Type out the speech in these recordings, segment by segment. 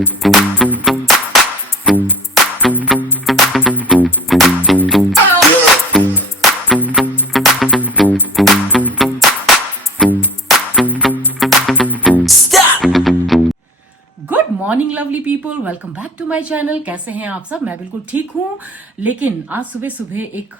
Good morning lovely people, welcome back to my channel. कैसे हैं आप सब? मैं बिल्कुल ठीक हूँ, लेकिन आज सुबह सुबह एक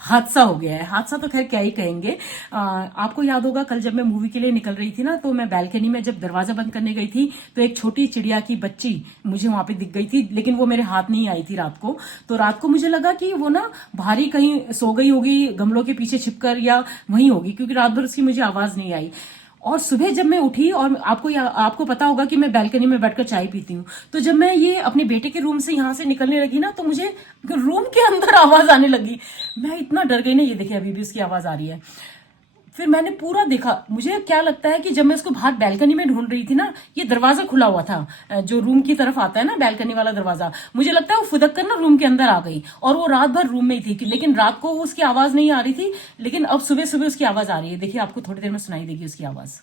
हादसा हो गया है। हादसा तो खैर क्या ही कहेंगे। आपको याद होगा कल जब मैं मूवी के लिए निकल रही थी ना, तो मैं बैल्कनी में जब दरवाजा बंद करने गई थी तो एक छोटी चिड़िया की बच्ची मुझे वहां पे दिख गई थी, लेकिन वो मेरे हाथ नहीं आई थी रात को। तो रात को मुझे लगा कि वो ना भारी कहीं सो गई होगी, गमलों के पीछे छिपकर, या वहीं होगी, क्योंकि रात भर उसकी मुझे आवाज नहीं आई। और सुबह जब मैं उठी, और आपको पता होगा कि मैं बैल्कनी में बैठकर चाय पीती हूँ, तो जब मैं ये अपने बेटे के रूम से यहाँ से निकलने लगी ना, तो मुझे रूम के अंदर आवाज आने लगी। मैं इतना डर गई ना, ये देखिए अभी भी उसकी आवाज आ रही है। फिर मैंने पूरा देखा। मुझे क्या लगता है कि जब मैं उसको बाहर बैल्कनी में ढूंढ रही थी ना, ये दरवाजा खुला हुआ था, जो रूम की तरफ आता है ना, बैल्कनी वाला दरवाजा। मुझे लगता है वो फुदक कर ना रूम के अंदर आ गई, और वो रात भर रूम में ही थी, लेकिन रात को उसकी आवाज नहीं आ रही थी। लेकिन अब सुबह सुबह उसकी आवाज आ रही है। देखिए, आपको थोड़ी देर में सुनाई देगी उसकी आवाज।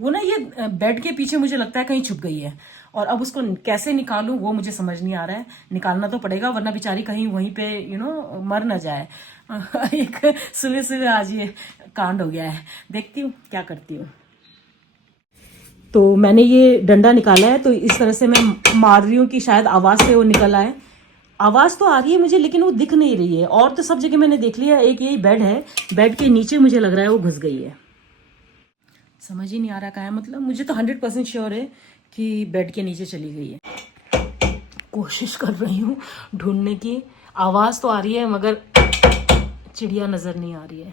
वो ना ये बेड के पीछे मुझे लगता है कहीं छुप गई है, और अब उसको कैसे निकालूं वो मुझे समझ नहीं आ रहा है। निकालना तो पड़ेगा, वरना बेचारी कहीं वहीं पे मर ना जाए। एक सुबह सुबह आज ये कांड हो गया है। देखती हूँ क्या करती हूँ। तो मैंने ये डंडा निकाला है, तो इस तरह से मैं मार रही हूँ कि शायद आवाज से वो निकल आए। आवाज तो आ रही है मुझे, लेकिन वो दिख नहीं रही है। और तो सब जगह मैंने देख लिया, एक यही बेड है, बेड के नीचे मुझे लग रहा है वो घुस गई है। समझ ही नहीं आ रहा क्या है, मतलब मुझे तो 100% श्योर है कि बेड के नीचे चली गई है। कोशिश कर रही हूँ ढूंढने की। आवाज तो आ रही है, मगर चिड़िया नजर नहीं आ रही है।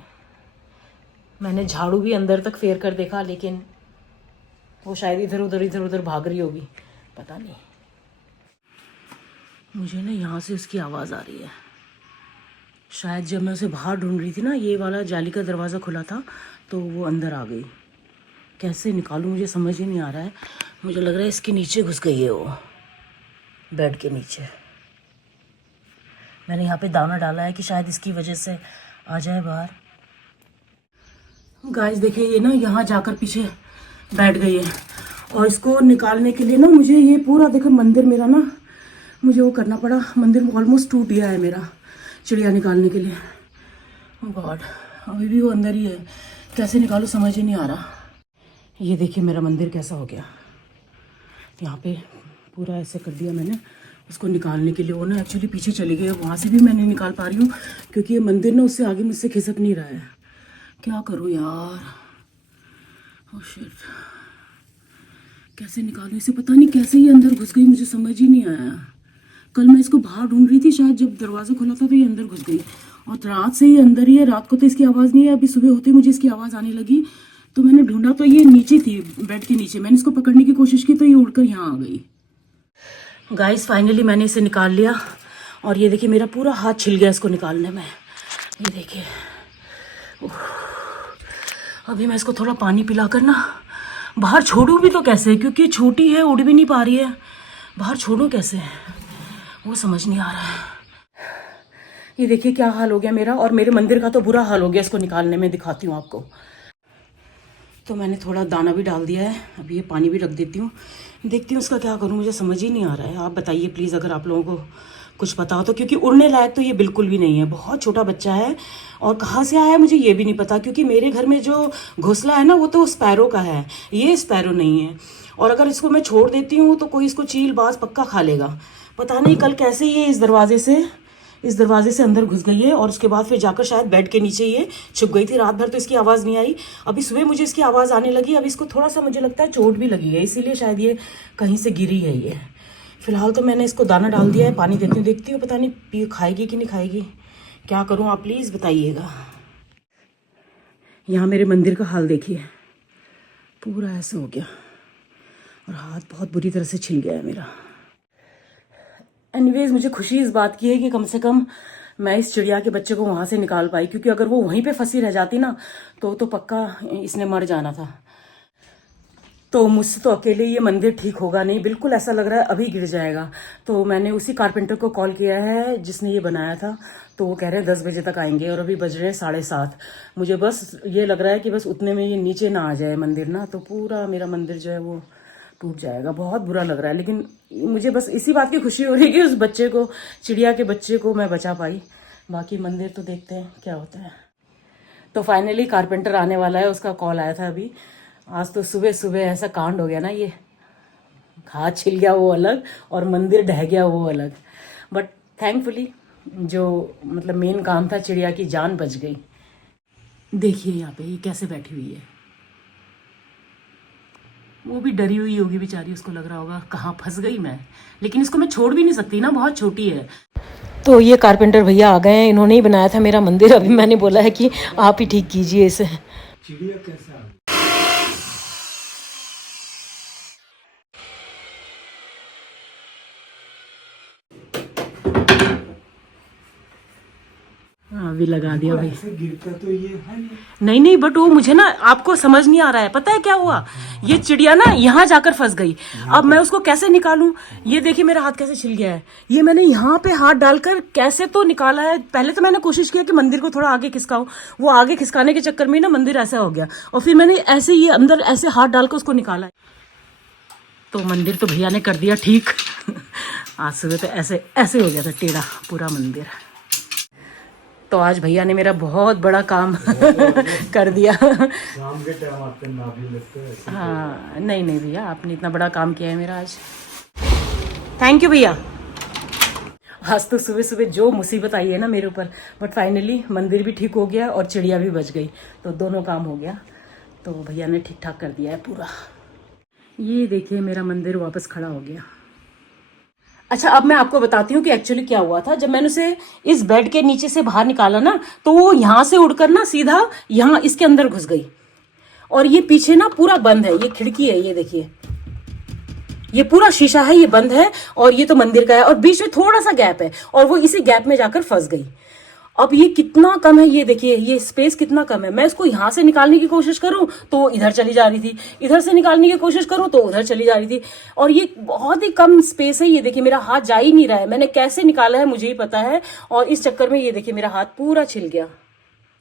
मैंने झाड़ू भी अंदर तक फेर कर देखा, लेकिन वो शायद इधर उधर भाग रही होगी, पता नहीं। मुझे ना यहाँ से उसकी आवाज आ रही है। शायद जब मैं उसे बाहर ढूंढ रही थी ना, ये वाला जाली का दरवाजा खुला था, तो वो अंदर आ गई। कैसे निकालूं मुझे समझ ही नहीं आ रहा है। मुझे लग रहा है इसके नीचे घुस गई है वो, बेड के नीचे। मैंने यहाँ पे दाना डाला है कि शायद इसकी वजह से आ जाए बाहर। गाइस देखिए, ये ना यहाँ जाकर पीछे बैठ गई है, और इसको निकालने के लिए ना मुझे ये पूरा देखो मंदिर मेरा ना, मुझे वो करना पड़ा। मंदिर ऑलमोस्ट टूट गया है मेरा चिड़िया निकालने के लिए। ओह गॉड, अभी भी वो अंदर ही है। कैसे निकालूं समझ ही नहीं आ रहा। ये देखिए मेरा मंदिर कैसा हो गया। यहाँ पे पूरा ऐसे कर दिया मैंने उसको निकालने के लिए। वो ना एक्चुअली पीछे चली गई है, वहाँ से भी मैं नहीं निकाल पा रही हूँ, क्योंकि ये मंदिर ना उससे आगे मुझसे खिसक नहीं रहा है। क्या करूँ यार, ओह शिट, कैसे निकालूं इसे? पता नहीं कैसे ही अंदर घुस गई, मुझे समझ ही नहीं आया। कल मैं इसको बाहर ढूंढ रही थी, शायद जब दरवाजा खुला था तो ये अंदर घुस गई, और रात से ही अंदर ही है। रात को तो इसकी आवाज़ नहीं है, अभी सुबह होते ही मुझे इसकी आवाज़ आने लगी। तो मैंने ढूंढा तो ये नीचे थी, बेड के नीचे। मैंने इसको पकड़ने की कोशिश की तो ये उड़कर यहाँ आ गई। गाइस फाइनली मैंने इसे निकाल लिया, और ये देखिए मेरा पूरा हाथ छिल गया इसको निकालने में। ये देखिए, अभी मैं इसको थोड़ा पानी पिलाकर ना बाहर छोड़ूं भी तो कैसे, क्योंकि छोटी है, उड़ भी नहीं पा रही है। बाहर छोड़ूं कैसे वो समझ नहीं आ रहा है। ये देखिए क्या हाल हो गया मेरा, और मेरे मंदिर का तो बुरा हाल हो गया इसको निकालने में। दिखाती हूँ आपको। तो मैंने थोड़ा दाना भी डाल दिया है, अभी ये पानी भी रख देती हूँ। देखती हूँ उसका क्या करूँ, मुझे समझ ही नहीं आ रहा है। आप बताइए प्लीज़, अगर आप लोगों को कुछ पता हो तो, क्योंकि उड़ने लायक तो ये बिल्कुल भी नहीं है। बहुत छोटा बच्चा है, और कहाँ से आया है मुझे ये भी नहीं पता, क्योंकि मेरे घर में जो घोंसला है ना, वो तो स्पैरो का है, ये स्पैरो नहीं है। और अगर इसको मैं छोड़ देती हूँ तो कोई इसको चील बाज पक्का खा लेगा। पता नहीं कल कैसे ये इस दरवाजे से अंदर घुस गई है, और उसके बाद फिर जाकर शायद बेड के नीचे ये छुप गई थी। रात भर तो इसकी आवाज़ नहीं आई, अभी सुबह मुझे इसकी आवाज़ आने लगी। अभी इसको थोड़ा सा मुझे लगता है चोट भी लगी है, इसीलिए शायद ये कहीं से गिरी है ये। फिलहाल तो मैंने इसको दाना डाल दिया है, पानी देती हूँ, देखती हूँ पता नहीं खाएगी कि नहीं खाएगी। क्या करूँ आप प्लीज़ बताइएगा। यहाँ मेरे मंदिर का हाल देखिए, पूरा ऐसा हो गया, और हाथ बहुत बुरी तरह से छिल गया है मेरा। एनीवेज, मुझे खुशी इस बात की है कि कम से कम मैं इस चिड़िया के बच्चे को वहाँ से निकाल पाई, क्योंकि अगर वो वहीं पे फंसी रह जाती ना, तो पक्का इसने मर जाना था। तो मुझसे तो अकेले ये मंदिर ठीक होगा नहीं, बिल्कुल ऐसा लग रहा है अभी गिर जाएगा। तो मैंने उसी कारपेंटर को कॉल किया है जिसने ये बनाया था, तो वो कह रहे हैं 10 बजे तक आएंगे, और अभी बज रहे हैं 7:30। मुझे बस ये लग रहा है कि बस उतने में ये नीचे ना आ जाए मंदिर ना, तो पूरा मेरा मंदिर जो है वो टूट जाएगा। बहुत बुरा लग रहा है, लेकिन मुझे बस इसी बात की खुशी हो रही है कि उस बच्चे को, चिड़िया के बच्चे को मैं बचा पाई। बाकी मंदिर तो देखते हैं क्या होता है। तो फाइनली कारपेंटर आने वाला है, उसका कॉल आया था अभी। आज तो सुबह सुबह ऐसा कांड हो गया ना, ये हाथ छिल गया वो अलग और मंदिर ढह गया वो अलग। बट थैंकफुली जो मतलब मेन काम था, चिड़िया की जान बच गई। देखिए यहाँ पे ये कैसे बैठी हुई है, वो भी डरी हुई होगी बेचारी, उसको लग रहा होगा कहाँ फंस गई मैं। लेकिन इसको मैं छोड़ भी नहीं सकती ना, बहुत छोटी है। तो ये कारपेंटर भैया आ गए हैं, इन्होंने ही बनाया था मेरा मंदिर। अभी मैंने बोला है कि आप ही ठीक कीजिए इसे। चिड़िया कैसा अभी लगा दिया भाई। ऐसे गिरता तो ये है नहीं नहीं, बट वो मुझे ना, आपको समझ नहीं आ रहा है। पता है क्या हुआ, ये चिड़िया ना यहाँ जाकर फंस गई। अब मैं उसको कैसे निकालूं? ये देखिए मेरा हाथ कैसे छिल गया है। ये मैंने यहाँ पे हाथ डालकर कैसे तो निकाला है। पहले तो मैंने कोशिश किया कि मंदिर को थोड़ा आगे खिसकाऊं, वो आगे खिसकाने के चक्कर में ना मंदिर ऐसा हो गया। और फिर मैंने ऐसे ये अंदर ऐसे हाथ डालकर उसको निकाला है। तो मंदिर तो भैया ने कर दिया ठीक। आज सुबह तो ऐसे ऐसे हो गया था टेढ़ा पूरा मंदिर। तो आज भैया ने मेरा बहुत बड़ा काम कर दिया। शाम के टाइम आते हैं, ना भी लगते हैं ऐसे। हाँ नहीं नहीं भैया, आपने इतना बड़ा काम किया है मेरा आज। थैंक यू भैया। आज तो सुबह सुबह जो मुसीबत आई है ना मेरे ऊपर, बट फाइनली मंदिर भी ठीक हो गया और चिड़िया भी बच गई, तो दोनों काम हो गया। तो भैया ने ठीक ठाक कर दिया है पूरा। ये देखिए मेरा मंदिर वापस खड़ा हो गया। अच्छा अब मैं आपको बताती हूँ कि एक्चुअली क्या हुआ था। जब मैंने उसे इस बेड के नीचे से बाहर निकाला ना, तो वो यहाँ से उड़कर ना सीधा यहाँ इसके अंदर घुस गई। और ये पीछे ना पूरा बंद है, ये खिड़की है, ये देखिए ये पूरा शीशा है, ये बंद है। और ये तो मंदिर का है और बीच में थोड़ा सा गैप है, और वो इसी गैप में जाकर फंस गई। अब ये कितना कम है, ये देखिए ये स्पेस कितना कम है। मैं इसको यहाँ से निकालने की कोशिश करूं तो इधर चली जा रही थी, इधर से निकालने की कोशिश करूं तो उधर चली जा रही थी। और ये बहुत ही कम स्पेस है, ये देखिए मेरा हाथ जा ही नहीं रहा है। मैंने कैसे निकाला है मुझे ही पता है, और इस चक्कर में ये देखिए मेरा हाथ पूरा छिल गया।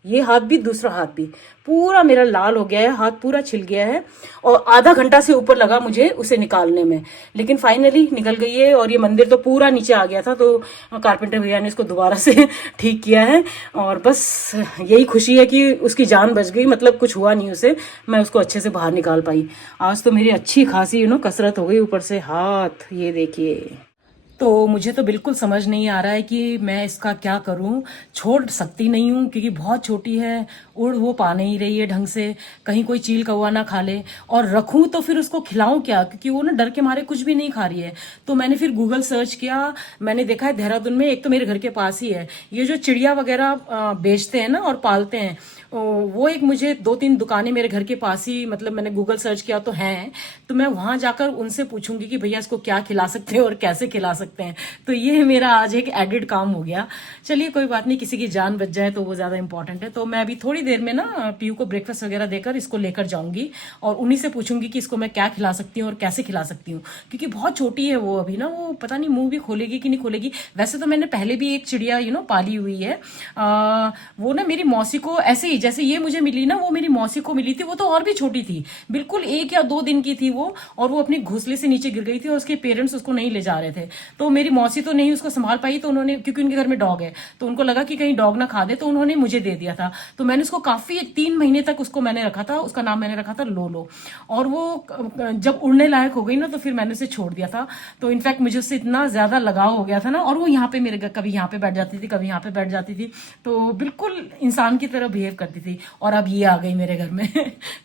ये हाथ भी, दूसरा हाथ भी पूरा मेरा लाल हो गया है, हाथ पूरा छिल गया है। और आधा घंटा से ऊपर लगा मुझे उसे निकालने में, लेकिन फाइनली निकल गई है। और ये मंदिर तो पूरा नीचे आ गया था, तो कारपेंटर भैया ने इसको दोबारा से ठीक किया है। और बस यही खुशी है कि उसकी जान बच गई, मतलब कुछ हुआ नहीं उसे, मैं उसको अच्छे से बाहर निकाल पाई। आज तो मेरी अच्छी खासी कसरत हो गई, ऊपर से हाथ ये देखिए। तो मुझे तो बिल्कुल समझ नहीं आ रहा है कि मैं इसका क्या करूं। छोड़ सकती नहीं हूं क्योंकि बहुत छोटी है, उड़ वो पा नहीं रही है ढंग से, कहीं कोई चील कौवा ना खा ले। और रखूं तो फिर उसको खिलाऊं क्या, क्योंकि वो ना डर के मारे कुछ भी नहीं खा रही है। तो मैंने फिर गूगल सर्च किया, मैंने देखा है देहरादून में, एक तो मेरे घर के पास ही है, ये जो चिड़िया वगैरह बेचते हैं ना और पालते हैं, वो एक मुझे 2-3 दुकानें मेरे घर के पास ही, मतलब मैंने गूगल सर्च किया तो हैं। तो मैं वहां जाकर उनसे पूछूंगी कि भैया इसको क्या खिला सकते हैं और कैसे खिला सकते हैं। तो ये मेरा आज एक एडिड काम हो गया। चलिए कोई बात नहीं, किसी की जान बच जाए तो वो ज्यादा इंपॉर्टेंट है। तो मैं अभी थोड़ी देर में ना पीयू को ब्रेकफास्ट वगैरह देकर इसको लेकर जाऊंगी और उन्हीं से पूछूंगी कि इसको मैं क्या खिला सकती हूँ और कैसे खिला सकती हूँ, क्योंकि बहुत छोटी है वो अभी ना, वो पता नहीं मुंह भी खोलेगी कि नहीं खोलेगी। वैसे तो मैंने पहले भी एक चिड़िया पाली हुई है। वो ना मेरी मौसी को ऐसे ही, जैसे ये मुझे मिली ना, वो मेरी मौसी को मिली थी। वो तो और भी छोटी थी, बिल्कुल 1 या 2 दिन की थी वो, और वो अपने घोंसले से नीचे गिर गई थी और उसके पेरेंट्स उसको नहीं ले जा रहे थे। तो मेरी मौसी तो नहीं उसको संभाल पाई, तो उन्होंने, क्योंकि उनके घर में डॉग है, तो उनको लगा कि कहीं डॉग ना खा दे, तो उन्होंने मुझे दे दिया था। तो मैंने उसको काफी 3 महीने तक उसको मैंने रखा था, उसका नाम मैंने रखा था लोलो। और वो जब उड़ने लायक हो गई ना, तो फिर मैंने उसे छोड़ दिया था। तो इनफैक्ट मुझे उससे इतना ज्यादा लगाव हो गया था ना, और वो यहाँ पे मेरे कभी यहाँ पे बैठ जाती थी, कभी यहाँ पे बैठ जाती थी, तो बिल्कुल इंसान की तरह बिहेव करती थी। और अब ये आ गई मेरे घर में।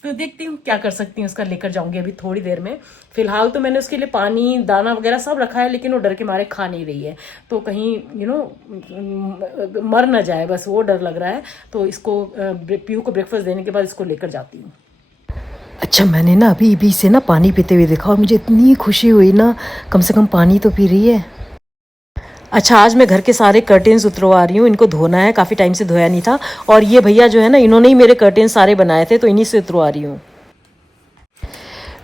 तो देखती हूँ क्या कर सकती हूँ, उसका लेकर जाऊंगी अभी थोड़ी देर में। फिलहाल तो मैंने उसके लिए पानी दाना वगैरह सब रखा है, लेकिन वो डर के मारे खा नहीं रही है, तो कहीं मर ना जाए, बस वो डर लग रहा है। तो इसको पीयू को ब्रेकफास्ट देने के बाद इसको लेकर जाती हूँ। अच्छा मैंने ना अभी से ना पानी पीते हुए देखा और मुझे इतनी खुशी हुई ना, कम से कम पानी तो पी रही है। अच्छा आज मैं घर के सारे कर्टेन्स उतरवा रही हूँ, इनको धोना है, काफ़ी टाइम से धोया नहीं था। और ये भैया जो है ना, इन्होंने ही मेरे कर्टेन सारे बनाए थे, तो इन्हीं से उतरवा रही हूँ।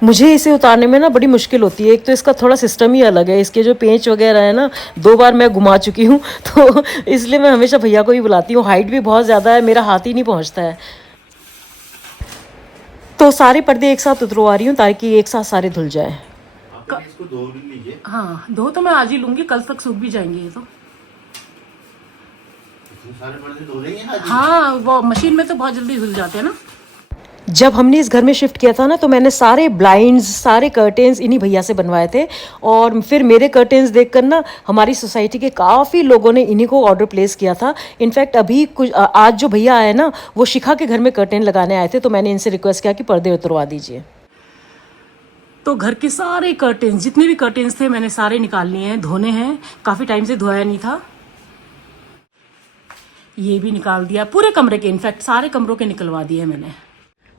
मुझे इसे उतारने में ना बड़ी मुश्किल होती है, एक तो इसका थोड़ा सिस्टम ही अलग है, इसके जो पेंच वगैरह है ना, 2 बार मैं घुमा चुकी हूँ, तो इसलिए मैं हमेशा भैया को ही बुलाती हूँ। हाइट भी बहुत ज़्यादा है, मेरा हाथ ही नहीं पहुँचता है। तो सारे पर्दे एक साथ उतरवा रही हूँ ताकि एक साथ सारे धुल जाए। इसको धो भी लीजिए। हाँ, धो तो मैं आज ही लूंगी, कल तक सूख भी जाएंगे ये तो। इतने सारे पर्दे धो लेंगे आज ही? हाँ, वो मशीन में तो बहुत जल्दी धुल जाते हैं ना। जब हमने इस घर में शिफ्ट किया था ना, तो मैंने सारे ब्लाइंड्स, सारे कर्टेन्स इन्हीं भैया से बनवाए थे। और फिर मेरे कर्टेन्स देखकर ना हमारी सोसाइटी के काफ़ी लोगों ने इन्हीं को ऑर्डर प्लेस किया था। इनफैक्ट अभी कुछ आज जो भैया आए ना, वो शिखा के घर में कर्टेन लगाने आए थे, तो मैंने इनसे रिक्वेस्ट किया कि पर्दे उतरवा दीजिए। तो घर के सारे कर्टेन्स, जितने भी कर्टेन्स थे मैंने सारे निकाल लिए हैं, धोने हैं, काफ़ी टाइम से धोया नहीं था। ये भी निकाल दिया पूरे कमरे के, इनफैक्ट सारे कमरों के निकलवा दिए मैंने।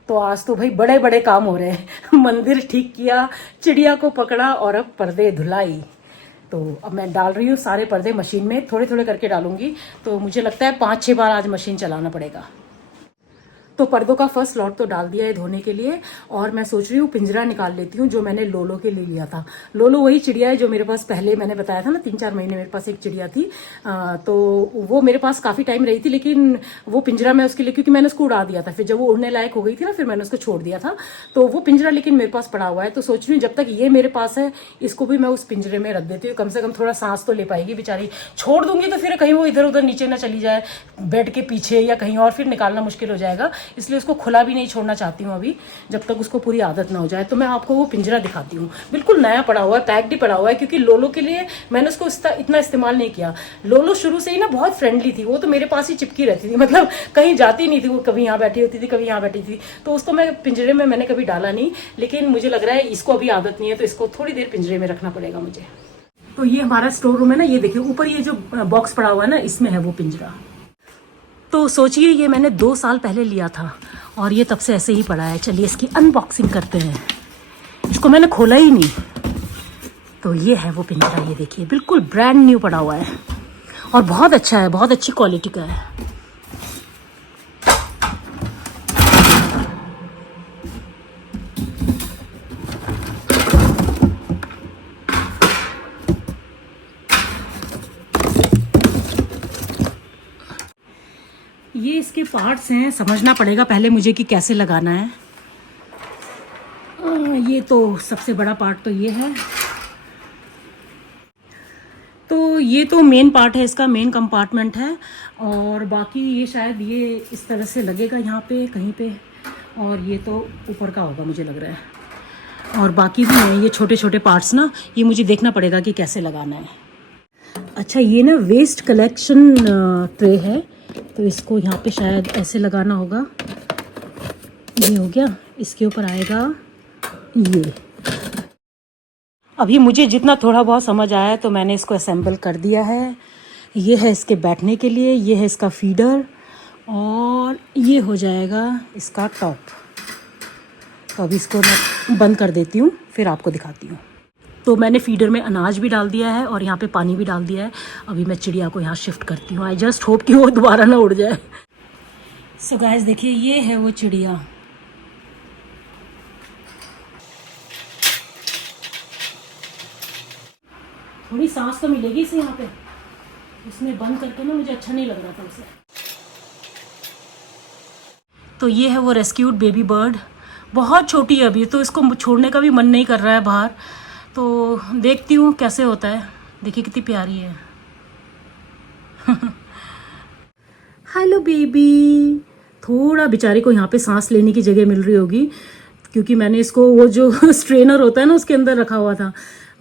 तो आज तो भाई बड़े बड़े काम हो रहे हैं। मंदिर ठीक किया, चिड़िया को पकड़ा और अब पर्दे धुलाई। तो अब मैं डाल रही हूँ सारे पर्दे मशीन में, थोड़े थोड़े करके डालूंगी। तो मुझे लगता है 5-6 बार आज मशीन चलाना पड़ेगा। तो पर्दों का फर्स्ट लॉट तो डाल दिया है धोने के लिए। और मैं सोच रही हूँ पिंजरा निकाल लेती हूँ जो मैंने लोलो के लिए लिया था। लोलो वही चिड़िया है जो मेरे पास पहले मैंने बताया था ना, 3-4 महीने मेरे पास एक चिड़िया थी। तो वो मेरे पास काफ़ी टाइम रही थी, लेकिन वो पिंजरा मैं उसके लिए, क्योंकि मैंने उसको उड़ा दिया था, फिर जब वो उड़ने लायक हो गई थी ना, फिर मैंने उसको छोड़ दिया था। तो वो पिंजरा लेकिन मेरे पास पड़ा हुआ है। तो सोच रही हूँ जब तक ये मेरे पास है, इसको भी मैं उस पिंजरे में रख देती हूँ, कम से कम थोड़ा सांस तो ले पाएगी बेचारी। छोड़ दूंगी तो फिर कहीं वो इधर उधर नीचे ना चली जाए, बेड के पीछे या कहीं और, फिर निकालना मुश्किल हो जाएगा। इसलिए उसको खुला भी नहीं छोड़ना चाहती हूँ अभी, जब तक उसको पूरी आदत ना हो जाए। तो मैं आपको वो पिंजरा दिखाती हूँ, बिल्कुल नया पड़ा हुआ है, पैक्ड ही पड़ा हुआ है, क्योंकि लोलो के लिए मैंने उसको इतना इस्तेमाल नहीं किया। लोलो शुरू से ही ना बहुत फ्रेंडली थी, वो तो मेरे पास ही चिपकी रहती थी, मतलब कहीं जाती नहीं थी, वो कभी यहाँ बैठी होती थी, कभी यहाँ बैठी थी। तो उसको मैं पिंजरे में मैंने कभी डाला नहीं, लेकिन मुझे लग रहा है इसको अभी आदत नहीं है, तो इसको थोड़ी देर पिंजरे में रखना पड़ेगा मुझे। तो ये हमारा स्टोर रूम है ना, ये देखिए ऊपर ये जो बॉक्स पड़ा हुआ है ना, इसमें है वो पिंजरा। तो सोचिए ये मैंने 2 साल पहले लिया था और ये तब से ऐसे ही पड़ा है। चलिए इसकी अनबॉक्सिंग करते हैं। इसको मैंने खोला ही नहीं। तो ये है वो पिंजरा, ये देखिए बिल्कुल ब्रांड न्यू पड़ा हुआ है और बहुत अच्छा है, बहुत अच्छी क्वालिटी का है। ये इसके पार्ट्स हैं, समझना पड़ेगा पहले मुझे कि कैसे लगाना है। ये तो सबसे बड़ा पार्ट तो ये है। तो ये तो मेन पार्ट है, इसका मेन कंपार्टमेंट है। और बाकी ये शायद ये इस तरह से लगेगा यहाँ पे कहीं पे, और ये तो ऊपर का होगा मुझे लग रहा है। और बाकी भी हैं ये छोटे छोटे पार्ट्स ना, ये मुझे देखना पड़ेगा कि कैसे लगाना है। अच्छा, ये ना वेस्ट कलेक्शन ट्रे है, तो इसको यहाँ पे शायद ऐसे लगाना होगा। ये हो गया, इसके ऊपर आएगा ये। अभी मुझे जितना थोड़ा बहुत समझ आया तो मैंने इसको असेंबल कर दिया है। ये है इसके बैठने के लिए, ये है इसका फीडर, और ये हो जाएगा इसका टॉप। तो अभी इसको मैं बंद कर देती हूँ, फिर आपको दिखाती हूँ। तो मैंने फीडर में अनाज भी डाल दिया है और यहाँ पे पानी भी डाल दिया है। अभी मैं चिड़िया को यहाँ शिफ्ट करती हूँ। आई जस्ट होप कि वो दोबारा ना उड़ जाए। सो गाइस देखिए, ये है वो चिड़िया। थोड़ी सांस तो मिलेगी इसे यहाँ पे, इसमें बंद करके ना मुझे अच्छा नहीं लग रहा था उसे। तो ये है वो रेस्क्यूड बेबी बर्ड, बहुत छोटी है अभी, तो इसको छोड़ने का भी मन नहीं कर रहा है बाहर। तो देखती हूँ कैसे होता है। देखिए कितनी प्यारी है। Hello baby. थोड़ा बेचारे को यहाँ पे सांस लेने की जगह मिल रही होगी, क्योंकि मैंने इसको वो जो स्ट्रेनर होता है ना उसके अंदर रखा हुआ था,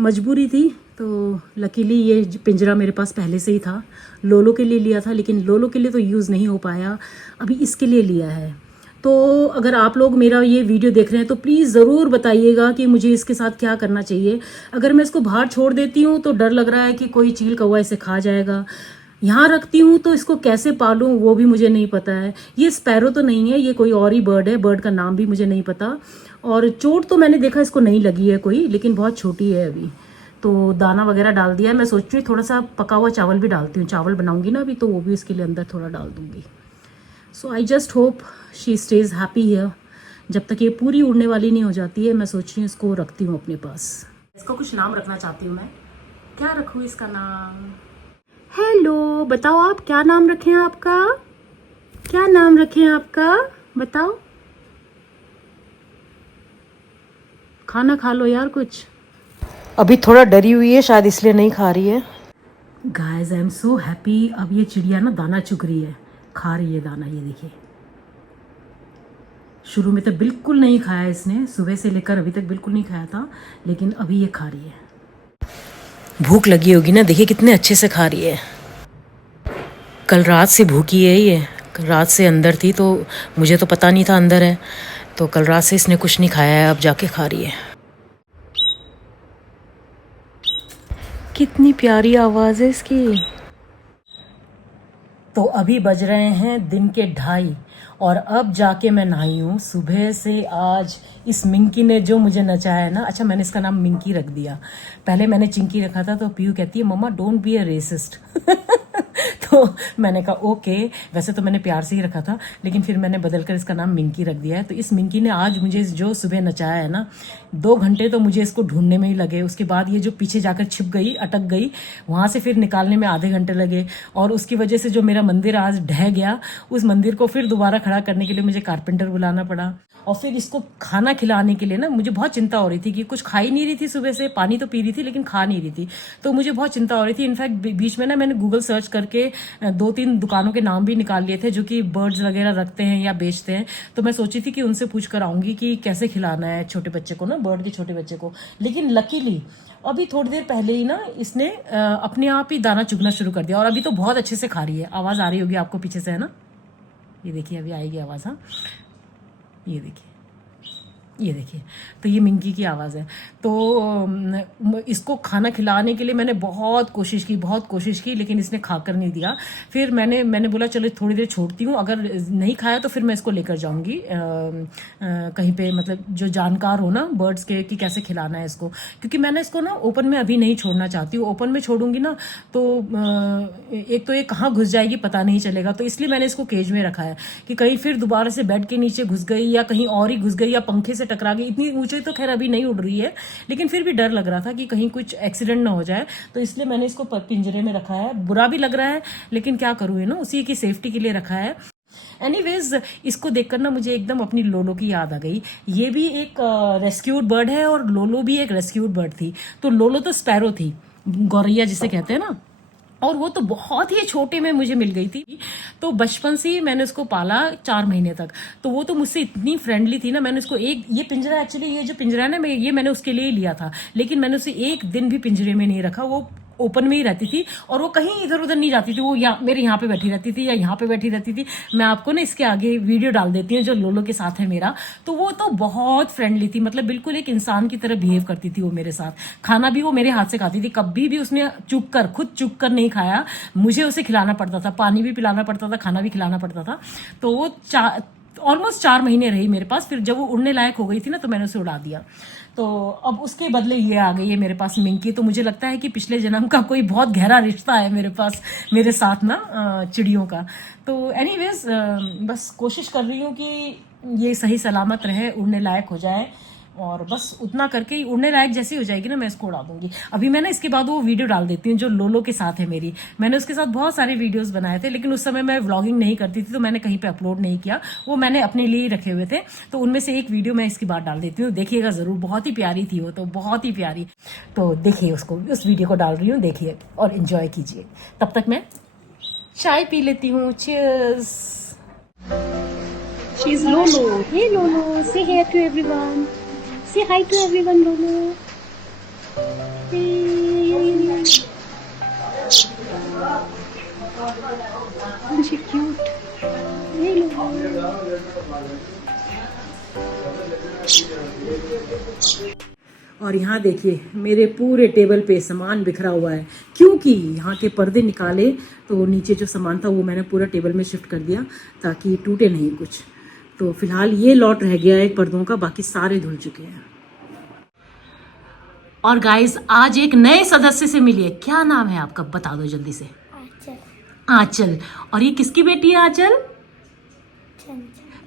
मजबूरी थी। तो लकीली ये पिंजरा मेरे पास पहले से ही था। लोलो के लिए लिया था, लेकिन लोलो के लिए तो यूज़ नहीं हो पाया, अभी इसके लिए लिया है। तो अगर आप लोग मेरा ये वीडियो देख रहे हैं तो प्लीज़ ज़रूर बताइएगा कि मुझे इसके साथ क्या करना चाहिए। अगर मैं इसको बाहर छोड़ देती हूँ तो डर लग रहा है कि कोई चील कौवा इसे खा जाएगा। यहाँ रखती हूँ तो इसको कैसे पालूँ वो भी मुझे नहीं पता है। ये स्पैरो तो नहीं है, ये कोई और ही बर्ड है, बर्ड का नाम भी मुझे नहीं पता। और चोट तो मैंने देखा इसको नहीं लगी है कोई, लेकिन बहुत छोटी है अभी। तो दाना वगैरह डाल दिया है। मैं सोच रही हूँ थोड़ा सा पका हुआ चावल भी डालती हूँ, चावल बनाऊंगी ना अभी, तो वो भी इसके लिए अंदर थोड़ा डाल दूंगी। So I just hope she stays happy here. जब तक ये पूरी उड़ने वाली नहीं हो जाती है, मैं सोच रही हूँ इसको रखती हूँ अपने पास। इसको कुछ नाम रखना चाहती हूँ मैं। क्या रखूँ इसका नाम? हेलो, बताओ आप क्या नाम रखें आपका? क्या नाम रखें आपका? बताओ। खाना खा लो यार कुछ। अभी थोड़ा डरी हुई है, शायद इसलिए नहीं खा रही है। Guys I am so happy. अब ये चिड़िया ना दाना चुग रही है, खा रही है दाना। ये देखिए, शुरू में तो बिल्कुल नहीं खाया इसने, सुबह से लेकर अभी तक बिल्कुल नहीं खाया था, लेकिन अभी ये खा रही है। भूख लगी होगी ना, देखिए कितने अच्छे से खा रही है। कल रात से भूखी है ये, कल रात से अंदर थी तो मुझे तो पता नहीं था अंदर है, तो कल रात से इसने कुछ नहीं खाया है, अब जाके खा रही है। कितनी प्यारी आवाज़ है इसकी। तो अभी बज रहे हैं दिन के 2:30 और अब जाके मैं नहाई हूँ। सुबह से आज इस मिंकी ने जो मुझे नचाया है ना, अच्छा मैंने इसका नाम मिंकी रख दिया, पहले मैंने चिंकी रखा था, तो पीयू कहती है मम्मा डोंट बी अ रेसिस्ट। तो मैंने कहा ओके, वैसे तो मैंने प्यार से ही रखा था, लेकिन फिर मैंने बदलकर इसका नाम मिंकी रख दिया है। तो इस मिंकी ने आज मुझे जो सुबह नचाया है ना, 2 घंटे तो मुझे इसको ढूंढने में ही लगे। उसके बाद ये जो पीछे जाकर छिप गई, अटक गई, वहां से फिर निकालने में आधे घंटे लगे, और उसकी वजह से जो मेरा मंदिर आज ढह गया, उस मंदिर को फिर दोबारा खड़ा करने के लिए मुझे कारपेंटर बुलाना पड़ा। और फिर इसको खाना खिलाने के लिए ना मुझे बहुत चिंता हो रही थी कि कुछ खा ही नहीं रही थी सुबह से, पानी तो पी रही थी लेकिन खा नहीं रही थी, तो मुझे बहुत चिंता हो रही थी। इनफैक्ट बीच में ना मैंने गूगल सर्च करके 2-3 दुकानों के नाम भी निकाल लिए थे जो कि बर्ड्स वगैरह रखते हैं या बेचते हैं, तो मैं सोची थी कि उनसे पूछ कर आऊंगी कि कैसे खिलाना है छोटे बच्चे को ना, बर्ड के छोटे बच्चे को। लेकिन लकीली अभी थोड़ी देर पहले ही ना इसने अपने आप ही दाना चुगना शुरू कर दिया, और अभी तो बहुत अच्छे से खा रही है। आवाज़ आ रही होगी आपको पीछे से, है ना, ये देखिए अभी आएगी आवाज़। हाँ ये देखिए, ये देखिए, तो ये मिंकी की आवाज़ है। तो इसको खाना खिलाने के लिए मैंने बहुत कोशिश की, लेकिन इसने खाकर नहीं दिया। फिर मैंने बोला चलो थोड़ी देर छोड़ती हूँ, अगर नहीं खाया तो फिर मैं इसको लेकर जाऊंगी कहीं पे, मतलब जो जानकार हो ना बर्ड्स के कि कैसे खिलाना है इसको, क्योंकि मैंने इसको ना ओपन में अभी नहीं छोड़ना चाहती हूँ। ओपन में छोड़ूंगी ना तो एक तो ये कहाँ घुस जाएगी पता नहीं चलेगा, तो इसलिए मैंने इसको केज में रखा है कि कहीं फिर दोबारा से बेड के नीचे घुस गई या कहीं और ही घुस गई या पंखे से टकरा गई। इतनी ऊंचाई तो खैर अभी नहीं उड़ रही है, लेकिन फिर भी डर लग रहा था कि कहीं कुछ एक्सीडेंट ना हो जाए, तो इसलिए मैंने इसको पिंजरे में रखा है। बुरा भी लग रहा है लेकिन क्या करूँ, है ना, उसी की सेफ्टी के लिए रखा है। एनीवेज, इसको देखकर ना मुझे एकदम अपनी लोलो की याद आ गई। ये भी एक रेस्क्यूड बर्ड है और लोलो भी एक रेस्क्यूड बर्ड थी। तो लोलो तो स्पैरो थी, गौरैया जिसे कहते हैं ना, और वो तो बहुत ही छोटे में मुझे मिल गई थी। तो बचपन से ही मैंने उसको पाला 4 महीने तक, तो वो तो मुझसे इतनी फ्रेंडली थी ना। मैंने उसको ये पिंजरा, एक्चुअली ये जो पिंजरा है ना, ये मैंने उसके लिए ही लिया था, लेकिन मैंने उसे एक दिन भी पिंजरे में नहीं रखा। वो ओपन में ही रहती थी और वो कहीं इधर उधर नहीं जाती थी। वो मेरे यहाँ पे बैठी रहती थी या यहाँ पे बैठी रहती थी। मैं आपको ना इसके आगे वीडियो डाल देती हूँ जो लोलो के साथ है मेरा। तो वो तो बहुत फ्रेंडली थी, मतलब बिल्कुल एक इंसान की तरह बिहेव करती थी वो मेरे साथ। खाना भी वो मेरे हाथ से खाती थी, कभी भी उसने खुद चुग कर नहीं खाया, मुझे उसे खिलाना पड़ता था, पानी भी पिलाना पड़ता था, खाना भी खिलाना पड़ता था। तो वो ऑलमोस्ट 4 महीने रही मेरे पास। फिर जब वो उड़ने लायक हो गई थी ना, तो मैंने उसे उड़ा दिया। तो अब उसके बदले ये आ गई है मेरे पास मिंकी। तो मुझे लगता है कि पिछले जन्म का कोई बहुत गहरा रिश्ता है मेरे पास, मेरे साथ ना चिड़ियों का। तो एनीवेज, बस कोशिश कर रही हूँ कि ये सही सलामत रहे, उड़ने लायक हो जाए, और बस उतना करके ही उड़ने लायक जैसी हो जाएगी ना, मैं इसको उड़ा दूंगी। अभी मैं ना इसके बाद वो वीडियो डाल देती हूँ जो लोलो के साथ है मेरी। मैंने उसके साथ बहुत सारे वीडियोस बनाए थे, लेकिन उस समय मैं व्लॉगिंग नहीं करती थी, तो मैंने कहीं पे अपलोड नहीं किया, वो मैंने अपने लिए ही रखे हुए थे। तो उनमें से एक वीडियो मैं इसके बाद डाल देती हूँ, देखिएगा जरूर। बहुत ही प्यारी थी वो, तो बहुत ही प्यारी। तो देखिए उसको, उस वीडियो को डाल रही हूँ, देखिए और एंजॉय कीजिए। तब तक मैं चाय पी लेती हूँ। Cheers. She's Lolo. Hey Lolo, say hi to everyone. Say hi to everyone, Lolo. Hey. Isn't she cute? Hey Lolo. और यहाँ देखिए मेरे पूरे टेबल पे सामान बिखरा हुआ है, क्योंकि यहाँ के पर्दे निकाले तो नीचे जो सामान था वो मैंने पूरा टेबल में शिफ्ट कर दिया ताकि टूटे नहीं कुछ। तो फिलहाल ये लॉट रह गया है पर्दों का, बाकी सारे धुल चुके हैं। और गाइस, आज एक नए सदस्य से मिलिए। क्या नाम है आपका, बता दो जल्दी से। आंचल। और ये किसकी बेटी है आंचल?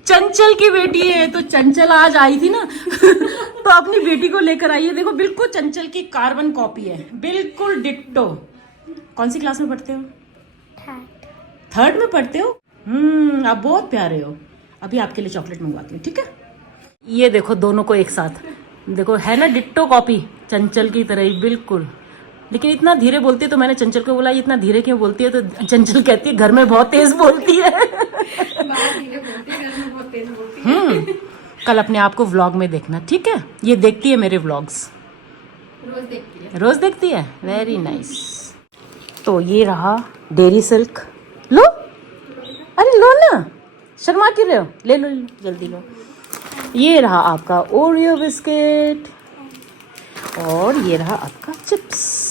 चंचल की बेटी है। तो चंचल आज आई थी ना तो अपनी बेटी को लेकर आई है। देखो बिल्कुल चंचल की कार्बन कॉपी है, बिल्कुल डिट्टो। कौन सी क्लास में पढ़ते हो? 3rd में पढ़ते हो? आप बहुत प्यारे हो। अभी आपके लिए चॉकलेट मंगवाती हूँ, ठीक है? ये देखो दोनों को एक साथ, देखो है ना डिट्टो कॉपी। चंचल की तरह ही बिल्कुल। लेकिन इतना धीरे बोलती है, तो मैंने चंचल को बोला ये इतना धीरे क्यों बोलती है, तो चंचल कहती है घर में बहुत तेज बोलती है। कल अपने आप को व्लॉग में देखना, ठीक है? ये देखती है मेरे व्लॉग्स, रोज देखती है। Very nice. तो ये रहा डेयरी सिल्क, लो, अरे लो ना, शर्मा क्यों रहे हो, ले लो, ले लो, जल्दी लो। ये रहा आपका ओरियो बिस्किट और ये रहा आपका चिप्स।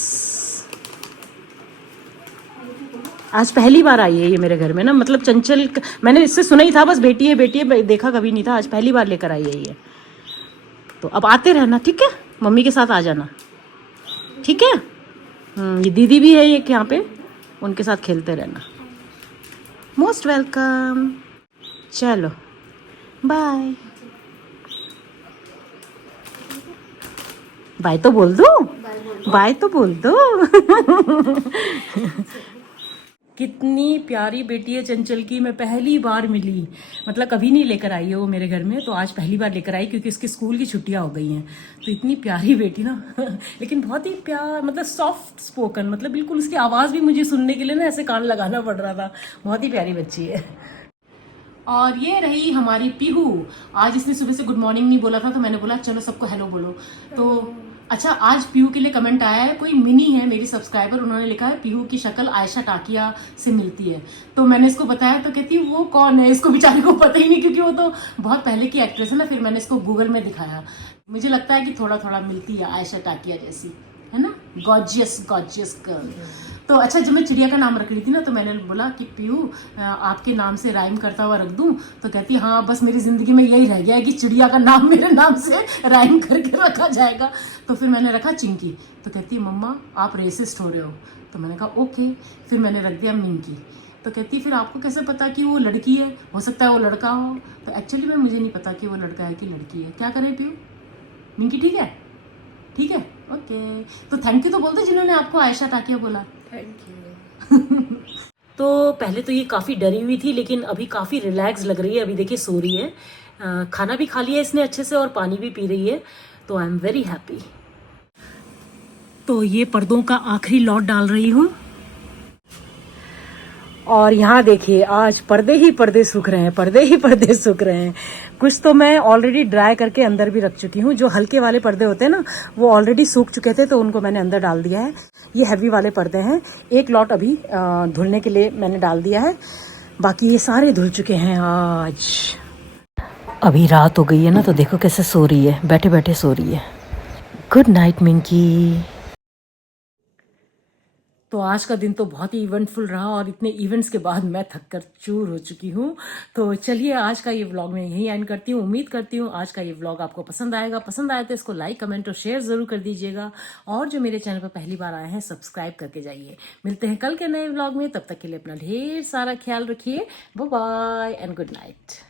आज पहली बार आई है ये मेरे घर में ना, मतलब चंचल, मैंने इससे सुना ही था, बस बेटी है देखा कभी नहीं था, आज पहली बार लेकर आई है ये। तो अब आते रहना, ठीक है? मम्मी के साथ आ जाना, ठीक है? ये दीदी भी है एक यहाँ पे, उनके साथ खेलते रहना। Most welcome. चलो बाय। बाय तो बोल दो, बाय तो बोल दो। कितनी प्यारी बेटी है चंचल की, मैं पहली बार मिली, मतलब कभी नहीं लेकर आई है वो मेरे घर में, तो आज पहली बार लेकर आई क्योंकि उसकी स्कूल की छुट्टियां हो गई हैं। तो इतनी प्यारी बेटी ना, लेकिन बहुत ही प्यार, मतलब सॉफ्ट स्पोकन, मतलब बिल्कुल उसकी आवाज़ भी मुझे सुनने के लिए ना ऐसे कान लगाना पड़ रहा था। बहुत ही प्यारी बच्ची है। और ये रही हमारी पीहू। आज इसने सुबह से गुड मॉर्निंग नहीं बोला था, तो मैंने बोला चलो सबको हेलो बोलो। तो अच्छा, आज पीहू के लिए कमेंट आया है, कोई मिनी है मेरी सब्सक्राइबर, उन्होंने लिखा है पीहू की शक्ल आयशा टाकिया से मिलती है। तो मैंने इसको बताया, तो कहती है वो कौन है, इसको बेचारी को पता ही नहीं, क्योंकि वो तो बहुत पहले की एक्ट्रेस है ना। फिर मैंने इसको गूगल में दिखाया, मुझे लगता है कि थोड़ा थोड़ा मिलती है आयशा टाकिया जैसी, है ना? Gorgeous gorgeous girl. तो अच्छा, जब मैं चिड़िया का नाम रख रही थी ना, तो मैंने बोला कि पीहू आपके नाम से राइम करता हुआ रख दूं, तो कहती हाँ बस मेरी जिंदगी में यही रह गया है कि चिड़िया का नाम मेरे नाम से राइम करके रखा जाएगा। तो फिर मैंने रखा चिंकी। तो कहती है मम्मा आप रेसिस्ट हो रहे हो। तो मैंने कहा ओके। फिर मैंने रख दिया मिंकी। तो कहती है फिर आपको कैसे पता कि वो लड़की है, हो सकता है वो लड़का हो। तो एक्चुअली में मुझे नहीं पता कि वो लड़का है कि लड़की है। क्या करें पीहू? मिंकी ठीक है? ठीक है, ओके। तो थैंक यू तो बोलते जिन्होंने आपको आयशा टाकिया बोला। Thank you. तो पहले तो ये काफ़ी डरी हुई थी, लेकिन अभी काफ़ी रिलैक्स लग रही है। अभी देखिए सो रही है, खाना भी खा लिया इसने अच्छे से और पानी भी पी रही है। तो आई एम वेरी हैप्पी। तो ये पर्दों का आखिरी लॉट डाल रही हूँ, और यहाँ देखिए आज पर्दे ही पर्दे सूख रहे हैं, पर्दे ही पर्दे सूख रहे हैं। कुछ तो मैं ऑलरेडी ड्राई करके अंदर भी रख चुकी हूँ। जो हल्के वाले पर्दे होते हैं ना, वो ऑलरेडी सूख चुके थे, तो उनको मैंने अंदर डाल दिया है। ये हैवी वाले पर्दे हैं, एक लॉट अभी धुलने के लिए मैंने डाल दिया है, बाकी ये सारे धुल चुके हैं आज। अभी रात हो गई है ना, तो देखो कैसे सो रही है, बैठे बैठे सो रही है। Good night Minki. तो आज का दिन तो बहुत ही इवेंटफुल रहा, और इतने इवेंट्स के बाद मैं थककर चूर हो चुकी हूँ। तो चलिए आज का ये व्लॉग मैं यहीं एंड करती हूँ। उम्मीद करती हूँ आज का ये व्लॉग आपको पसंद आएगा। पसंद आए तो इसको लाइक, कमेंट और शेयर जरूर कर दीजिएगा, और जो मेरे चैनल पर पहली बार आए हैं सब्सक्राइब करके जाइए। मिलते हैं कल के नए व्लॉग में, तब तक के लिए अपना ढेर सारा ख्याल रखिए। Bye bye and good night.